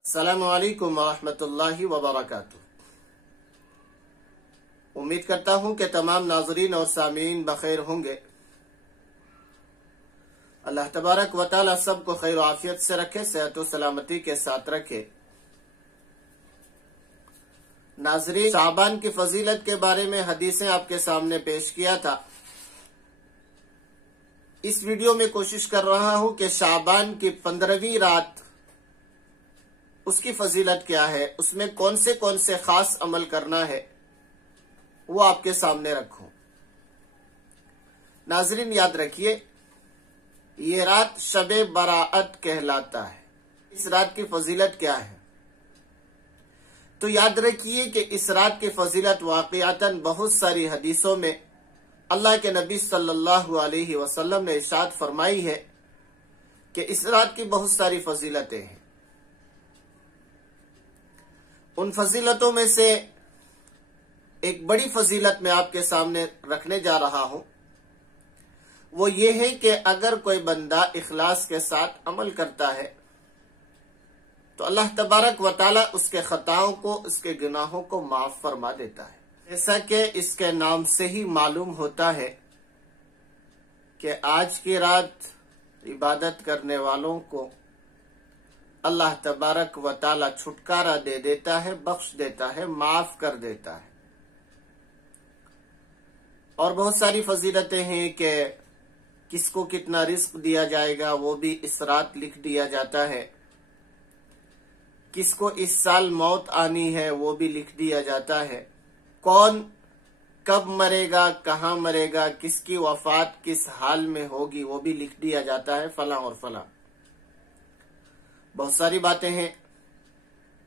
अस्सलामुअलैकुम वरहमतुल्लाहि वबरकातुह। उम्मीद करता हूं कि तमाम नाज़रीन और सामीन बखैर होंगे। अल्लाह तबारक व तआला सबको खैर व आफियत से रखे, सेहत व सलामती के साथ रखे। नाज़रीन, शाबान की फजीलत के बारे में हदीसें आपके सामने पेश किया था। इस वीडियो में कोशिश कर रहा हूं कि शाबान की 15वीं रात, उसकी फजीलत क्या है, उसमें कौन से खास अमल करना है, वो आपके सामने रखूं। नाज़रीन, याद रखिए, ये रात शबे बराअत कहलाता है। इस रात की फजीलत क्या है? तो याद रखिए कि इस रात की फजीलत वाक़िअतन बहुत सारी हदीसों में अल्लाह के नबी सल्लल्लाहु अलैहि वसल्लम ने इरशाद फरमाई है कि इस रात की बहुत सारी फजीलतें हैं। उन फजीलतों में से एक बड़ी फजीलत मैं आपके सामने रखने जा रहा हूं। वो ये है कि अगर कोई बंदा इखलास के साथ अमल करता है तो अल्लाह तबारक व तआला उसके खताओं को, उसके गुनाहों को माफ फरमा देता है। जैसा कि इसके नाम से ही मालूम होता है कि आज की रात इबादत करने वालों को अल्लाह तबारक व तआला छुटकारा दे देता है, बख्श देता है, माफ कर देता है। और बहुत सारी फजीलतें हैं कि किसको कितना रिस्क दिया जाएगा वो भी इस रात लिख दिया जाता है। किसको इस साल मौत आनी है वो भी लिख दिया जाता है। कौन कब मरेगा, कहाँ मरेगा, किसकी वफात किस हाल में होगी वो भी लिख दिया जाता है, फला और फला। बहुत सारी बातें हैं।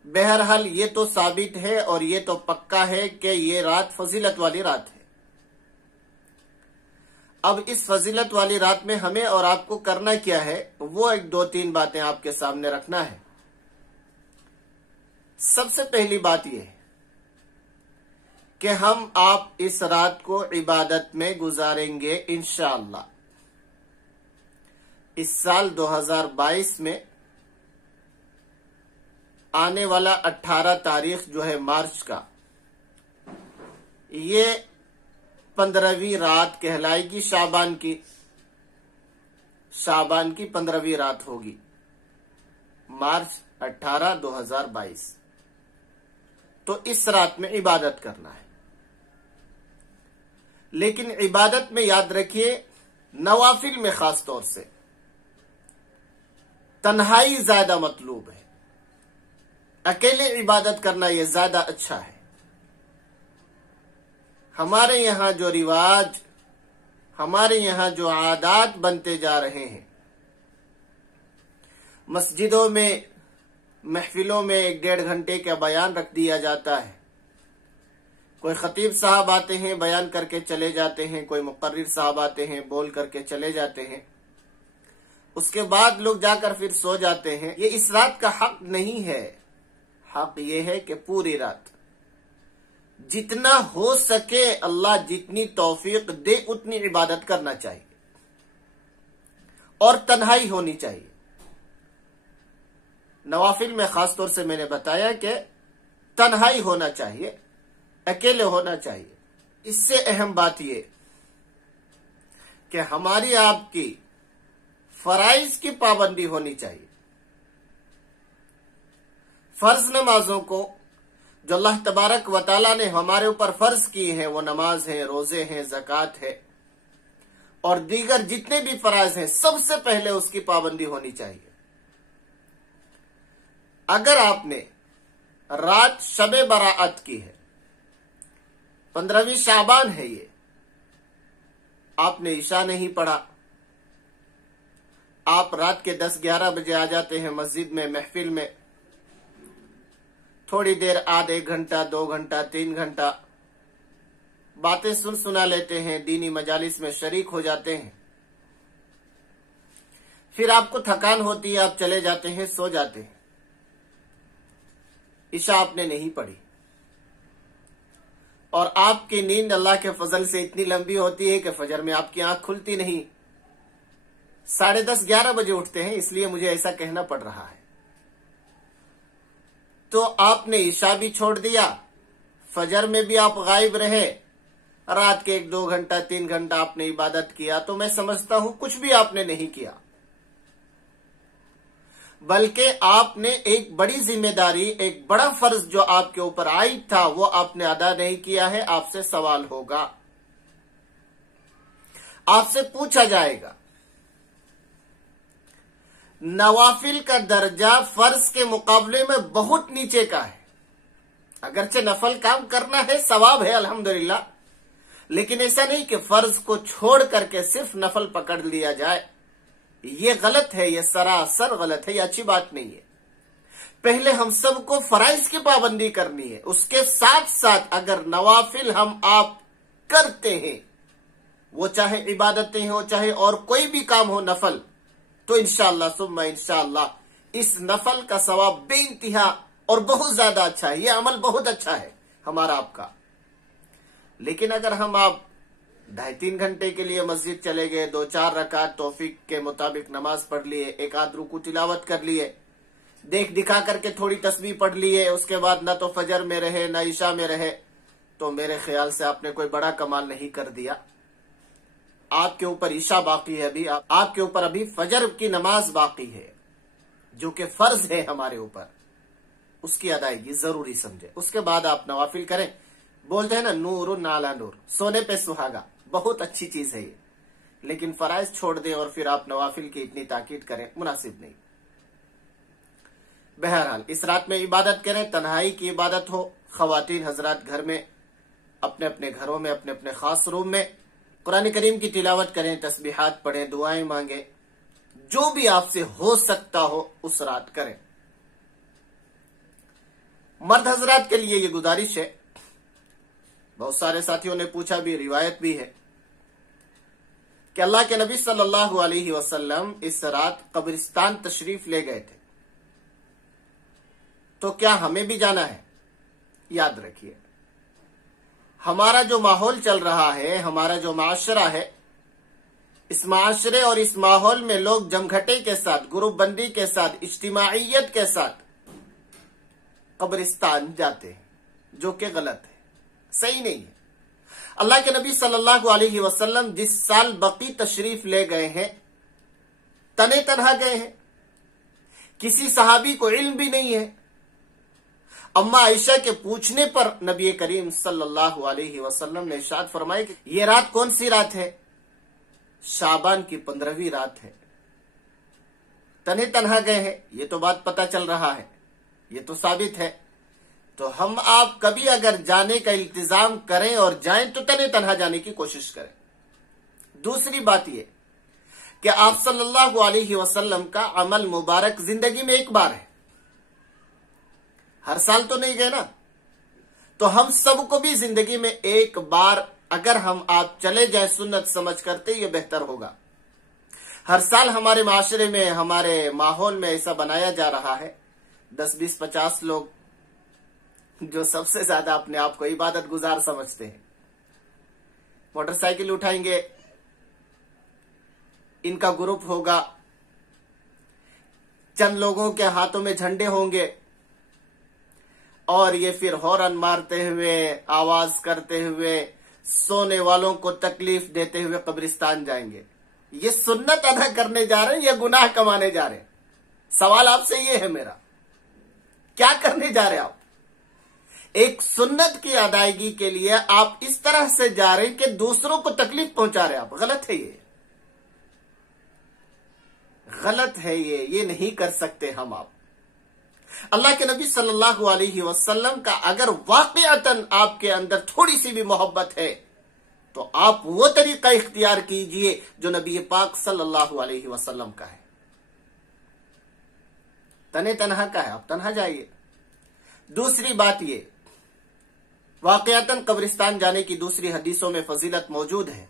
बहरहाल ये तो साबित है और ये तो पक्का है कि ये रात फजीलत वाली रात है। अब इस फजीलत वाली रात में हमें और आपको करना क्या है, वो एक दो तीन बातें आपके सामने रखना है। सबसे पहली बात यह है कि हम आप इस रात को इबादत में गुजारेंगे इंशाअल्लाह। इस साल 2022 में आने वाला 18 तारीख जो है मार्च का, ये 15वीं रात कहलाएगी शाबान की। शाबान की 15वीं रात होगी, मार्च 18, 2022। तो इस रात में इबादत करना है। लेकिन इबादत में याद रखिए, नवाफिल में खास तौर से तन्हाई ज्यादा मतलूब है। अकेले इबादत करना यह ज्यादा अच्छा है। हमारे यहां जो रिवाज, हमारे यहां जो आदात बनते जा रहे हैं, मस्जिदों में, महफिलों में 1-1.5 घंटे का बयान रख दिया जाता है। कोई खतीब साहब आते हैं, बयान करके चले जाते हैं, कोई मुकर्रिर साहब आते हैं, बोल करके चले जाते हैं। उसके बाद लोग जाकर फिर सो जाते हैं। ये इस रात का हक नहीं है। हक ये है कि पूरी रात जितना हो सके, अल्लाह जितनी तौफीक दे उतनी इबादत करना चाहिए और तन्हाई होनी चाहिए। नवाफिल में खास तौर से मैंने बताया कि तन्हाई होना चाहिए, अकेले होना चाहिए। इससे अहम बात यह कि हमारी आपकी फराइज की पाबंदी होनी चाहिए। फर्ज नमाजों को जो अल्लाह तबारक व तआला ने हमारे ऊपर फर्ज की है, वो नमाज है, रोजे हैं, ज़कात है और दीगर जितने भी फराइज हैं, सबसे पहले उसकी पाबंदी होनी चाहिए। अगर आपने रात शबे बराअत की है, 15वीं शाबान है, ये आपने इशा नहीं पढ़ा, आप रात के 10-11 बजे आ जाते हैं मस्जिद में, महफिल में, थोड़ी देर, आधे घंटा, 2 घंटा, 3 घंटा बातें सुना लेते हैं, दीनी मजालिस में शरीक हो जाते हैं। फिर आपको थकान होती है, आप चले जाते हैं, सो जाते हैं। इशा आपने नहीं पढ़ी। और आपकी नींद अल्लाह के फजल से इतनी लंबी होती है कि फजर में आपकी आंख खुलती नहीं, 10:30 11 बजे उठते हैं, इसलिए मुझे ऐसा कहना पड़ रहा है। तो आपने ईशा भी छोड़ दिया, फजर में भी आप गायब रहे, रात के 1-2 घंटा 3 घंटा आपने इबादत किया, तो मैं समझता हूं कुछ भी आपने नहीं किया, बल्कि आपने एक बड़ी जिम्मेदारी, एक बड़ा फर्ज जो आपके ऊपर आयद था वो आपने अदा नहीं किया है। आपसे सवाल होगा, आपसे पूछा जाएगा। नवाफिल का दर्जा फर्ज के मुकाबले में बहुत नीचे का है। अगरचे नफल काम करना है, सवाब है अल्हम्दुलिल्लाह, लेकिन ऐसा नहीं कि फर्ज को छोड़ करके सिर्फ नफल पकड़ लिया जाए। ये गलत है, ये सरासर गलत है, ये अच्छी बात नहीं है। पहले हम सबको फराइज की पाबंदी करनी है, उसके साथ साथ अगर नवाफिल हम आप करते हैं, वो चाहे इबादतें हो चाहे और कोई भी काम हो नफल, तो इंशाअल्लाह सुम्मा इंशाअल्लाह इस नफल का सवाब बेइंतहा और बहुत ज्यादा अच्छा है। ये अमल बहुत अच्छा है हमारा आपका। लेकिन अगर हम आप 2.5-3 घंटे के लिए मस्जिद चले गए, 2-4 रकात तौफीक के मुताबिक नमाज पढ़ लिए, एक आध रुकू तिलावत कर लिए, देख दिखा करके थोड़ी तस्बीह पढ़ लिए, उसके बाद ना तो फजर में रहे ना ईशा में रहे, तो मेरे ख्याल से आपने कोई बड़ा कमाल नहीं कर दिया। आपके ऊपर ईशा बाकी है, अभी आपके ऊपर अभी फजर की नमाज बाकी है, जो कि फर्ज है हमारे ऊपर, उसकी अदायगी जरूरी समझे। उसके बाद आप नवाफिल करें। बोलते हैं ना, नूर नाला नूर, सोने पे सुहागा, बहुत अच्छी चीज है ये, लेकिन फराइज छोड़ दें और फिर आप नवाफिल की इतनी ताकीद करें, मुनासिब नहीं। बहरहाल इस रात में इबादत करें, तन्हाई की इबादत हो। खवातीन हजरात घर में, अपने अपने घरों में, अपने अपने खास रूम में कुरान करीम की तिलावत करें, तस्बीहात पढ़ें, दुआएं मांगे, जो भी आपसे हो सकता हो उस रात करें। मर्द हजरात के लिए ये गुजारिश है, बहुत सारे साथियों ने पूछा भी, रिवायत भी है कि अल्लाह के नबी सल्लल्लाहु अलैहि वसल्लम इस रात कब्रिस्तान तशरीफ ले गए थे, तो क्या हमें भी जाना है? याद रखिए, हमारा जो माहौल चल रहा है, हमारा जो माशरा है, इस माशरे और इस माहौल में लोग जमघटे के साथ, ग्रुप बंदी के साथ, इज्तिमाइयत के साथ कब्रिस्तान जाते हैं, जो कि गलत है, सही नहीं है। अल्लाह के नबी सल्लल्लाहु अलैहि वसल्लम जिस साल बकी तशरीफ ले गए हैं, तने तनहा गए हैं, किसी सहाबी को इल्म भी नहीं है। अम्मा आयशा के पूछने पर नबी करीम सल्लल्लाहु अलैहि वसल्लम ने इरशाद फरमाया कि ये रात कौन सी रात है? शाबान की 15वीं रात है। तने तनहा गए हैं, ये तो बात पता चल रहा है, ये तो साबित है। तो हम आप कभी अगर जाने का इंतजाम करें और जाएं तो तने तनहा जाने की कोशिश करें। दूसरी बात यह कि आप सल्लल्लाहु अलैहि वसल्लम का अमल मुबारक जिंदगी में एक बार है, हर साल तो नहीं गए ना। तो हम सबको भी जिंदगी में एक बार अगर हम आप चले जाए सुन्नत समझ करते, ये बेहतर होगा। हर साल हमारे माशरे में, हमारे माहौल में ऐसा बनाया जा रहा है, 10, 20, 50 लोग जो सबसे ज्यादा अपने आप को इबादत गुजार समझते हैं, मोटरसाइकिल उठाएंगे, इनका ग्रुप होगा, चंद लोगों के हाथों में झंडे होंगे और ये फिर हॉर्न मारते हुए, आवाज करते हुए, सोने वालों को तकलीफ देते हुए कब्रिस्तान जाएंगे। ये सुन्नत अदा करने जा रहे हैं या गुनाह कमाने जा रहे हैं? सवाल आपसे ये है मेरा, क्या करने जा रहे हैं आप? एक सुन्नत की अदायगी के लिए आप इस तरह से जा रहे हैं कि दूसरों को तकलीफ पहुंचा रहे हैं आप। गलत है ये, गलत है ये नहीं कर सकते हम आप। अल्लाह के नबी सल्लल्लाहु अलैहि वसल्लम का अगर वाक़िअतन आपके अंदर थोड़ी सी भी मोहब्बत है तो आप वो तरीका इख्तियार कीजिए जो नबी पाक सल्लल्लाहु अलैहि वसल्लम का है। तने तनहा का है, आप तनहा जाइए। दूसरी बात ये, वाक़िअतन कब्रिस्तान जाने की दूसरी हदीसों में फजीलत मौजूद है,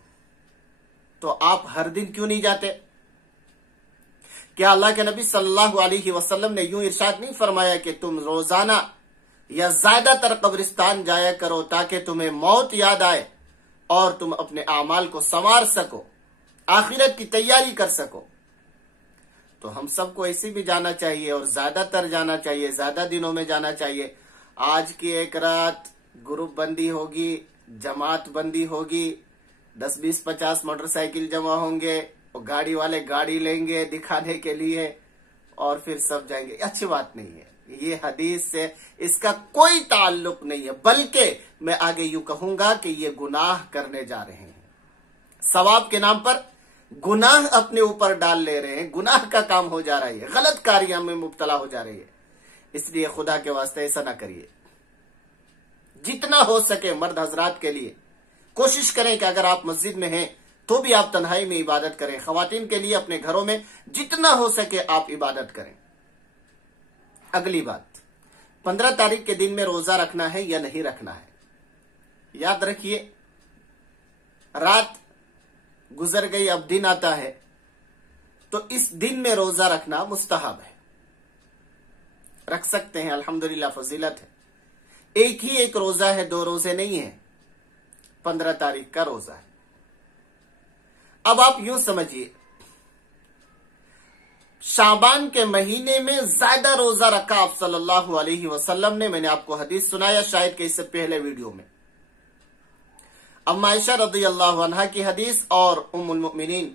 तो आप हर दिन क्यों नहीं जाते? क्या अल्लाह के नबी सल्लल्लाहु अलैहि वसल्लम ने यूं इरशाद नहीं फरमाया कि तुम रोजाना या ज्यादातर कब्रिस्तान जाया करो ताकि तुम्हें मौत याद आए और तुम अपने आमाल को संवार सको, आखिरत की तैयारी कर सको। तो हम सबको ऐसे भी जाना चाहिए और ज्यादातर जाना चाहिए, ज्यादा दिनों में जाना चाहिए। आज की एक रात ग्रुप बंदी होगी, जमात बंदी होगी, 10, 20, 50 मोटरसाइकिल जमा होंगे और गाड़ी वाले गाड़ी लेंगे दिखाने के लिए और फिर सब जाएंगे। अच्छी बात नहीं है, ये हदीस से इसका कोई ताल्लुक नहीं है, बल्कि मैं आगे यूं कहूंगा कि ये गुनाह करने जा रहे हैं, सवाब के नाम पर गुनाह अपने ऊपर डाल ले रहे हैं, गुनाह का काम हो जा रहा है, गलत कार्यों में मुब्तला हो जा रही है। इसलिए खुदा के वास्ते ऐसा ना करिए। जितना हो सके मर्द हजरात के लिए कोशिश करें कि अगर आप मस्जिद में हैं तो भी आप तन्हाई में इबादत करें। खवातीन के लिए अपने घरों में जितना हो सके आप इबादत करें। अगली बात, 15 तारीख के दिन में रोजा रखना है या नहीं रखना है। याद रखिए, रात गुजर गई, अब दिन आता है, तो इस दिन में रोजा रखना मुस्तहब है, रख सकते हैं, अल्हम्दुलिल्लाह फजीलत है। एक ही एक रोजा है, 2 रोजे नहीं है, 15 तारीख का रोजा है। अब आप यूं समझिए, शाबान के महीने में ज्यादा रोजा रखा आप सल्लल्लाहु अलैहि वसल्लम ने। मैंने आपको हदीस सुनाया शायद कि इससे पहले वीडियो में, अम्मा आयशा रज़ियल्लाहु अन्हा की हदीस और उम्मुल मुमिनीन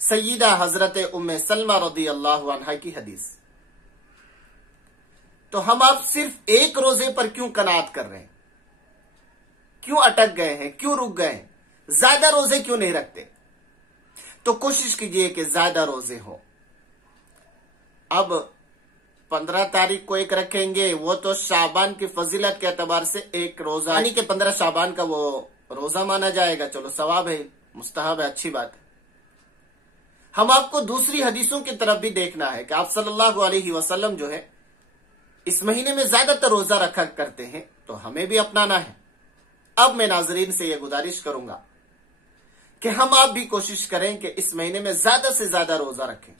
सय्यदा हजरत उम्मे सलमा रज़ियल्लाहु अन्हा की हदीस। तो हम आप सिर्फ एक रोजे पर क्यों कनात कर रहे हैं, क्यों अटक गए हैं, क्यों रुक गए हैं, ज्यादा रोजे क्यों नहीं रखते। तो कोशिश कीजिए कि ज्यादा रोजे हो। अब 15 तारीख को एक रखेंगे, वो तो शाबान की फजीलत के एतबार से एक रोजा, यानी कि 15 शाबान का वो रोजा माना जाएगा। चलो सवाब है, मुस्तहब है, अच्छी बात है। हम आपको दूसरी हदीसों की तरफ भी देखना है कि आप सल्लल्लाहु अलैहि वसल्लम जो है इस महीने में ज्यादातर रोजा रखा करते हैं, तो हमें भी अपनाना है। अब मैं नाजरीन से यह गुजारिश करूंगा कि हम आप भी कोशिश करें कि इस महीने में ज्यादा से ज्यादा रोजा रखें,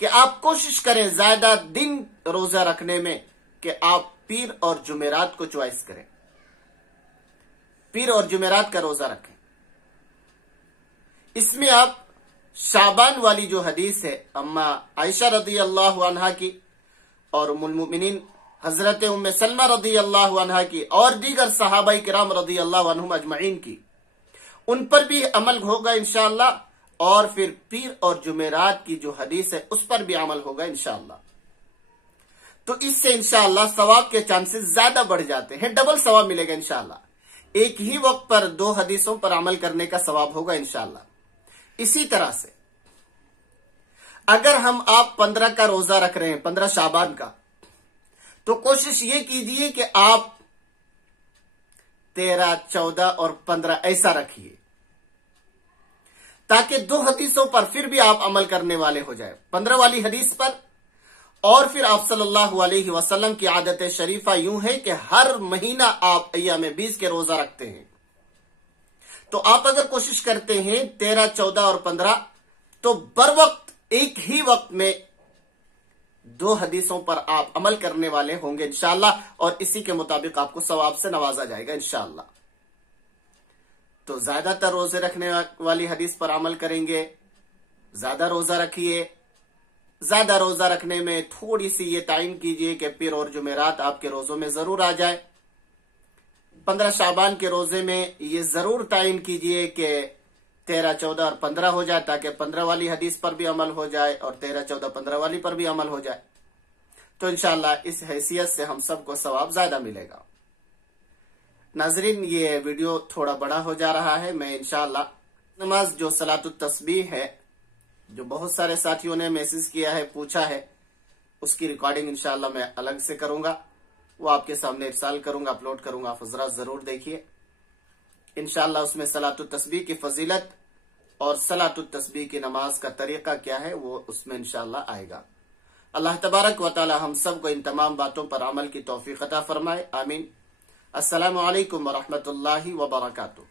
कि आप कोशिश करें ज्यादा दिन रोजा रखने में, कि आप पीर और जुमेरात को चॉइस करें, पीर और जुमेरात का रोजा रखें। इसमें आप शाबान वाली जो हदीस है अम्मा आयशा रज़ियल्लाहु अन्हा की और उम्मुल मुमिनीन हजरत उम्मे सलमा रज़ियल्लाहु अन्हा की और दीगर सहाबाई किराम रज़ियल्लाहु अन्हुम अजमईन की, उन पर भी अमल होगा इंशाअल्लाह। और फिर पीर और जुमेरात की जो हदीस है उस पर भी अमल होगा इंशाअल्लाह। तो इससे इंशाअल्लाह सवाब के चांसेस ज्यादा बढ़ जाते हैं, डबल सवाब मिलेगा इंशाअल्लाह। एक ही वक्त पर 2 हदीसों पर अमल करने का सवाब होगा इंशाअल्लाह। इसी तरह से अगर हम आप 15 का रोजा रख रहे हैं, 15 शाबान का, तो कोशिश ये कीजिए कि आप 13, 14 और 15 ऐसा रखिए, ताकि 2 हदीसों पर फिर भी आप अमल करने वाले हो जाए। 15 वाली हदीस पर, और फिर आप सल्लल्लाहु अलैहि वसल्लम की आदत शरीफा यूं है कि हर महीना आप अय्याम 20 के रोजा रखते हैं। तो आप अगर कोशिश करते हैं 13, 14 और 15, तो बर वक्त एक ही वक्त में 2 हदीसों पर आप अमल करने वाले होंगे इंशाअल्लाह, और इसी के मुताबिक आपको सवाब से नवाजा जाएगा इंशाअल्लाह। तो ज्यादातर रोजे रखने वाली हदीस पर अमल करेंगे, ज्यादा रोजा रखिए। ज्यादा रोजा रखने में थोड़ी सी ये टाइम कीजिए कि पीर और जुमेरात आपके रोजों में जरूर आ जाए। 15 शाबान के रोजे में ये जरूर टाइम कीजिए कि 13, 14 और 15 हो जाए, ताकि 15 वाली हदीस पर भी अमल हो जाए और 13, 14, 15 वाली पर भी अमल हो जाए। तो इंशाअल्लाह इस हैसियत से हम सबको सवाब ज्यादा मिलेगा। नाजरीन, ये वीडियो थोड़ा बड़ा हो जा रहा है। मैं इंशाअल्लाह नमाज जो सलातुत तस्बीह है, जो बहुत सारे साथियों ने मैसेज किया है, पूछा है, उसकी रिकॉर्डिंग इंशाअल्लाह मैं अलग से करूंगा, वो आपके सामने इरसाल करूंगा, अपलोड करूंगा। आप हज़रात जरूर देखिए इंशाअल्लाह। उसमें सलातुत तस्बीह की फजीलत और सलातुत तस्बीह की नमाज का तरीका क्या है वो उसमें इंशाअल्लाह आएगा। अल्लाह तबारक व तआला हम सब को इन तमाम बातों पर अमल की तौफीक अता फरमाए। आमीन। अस्सलामु अलैकुम व रहमतुल्लाहि व बरकातुहू।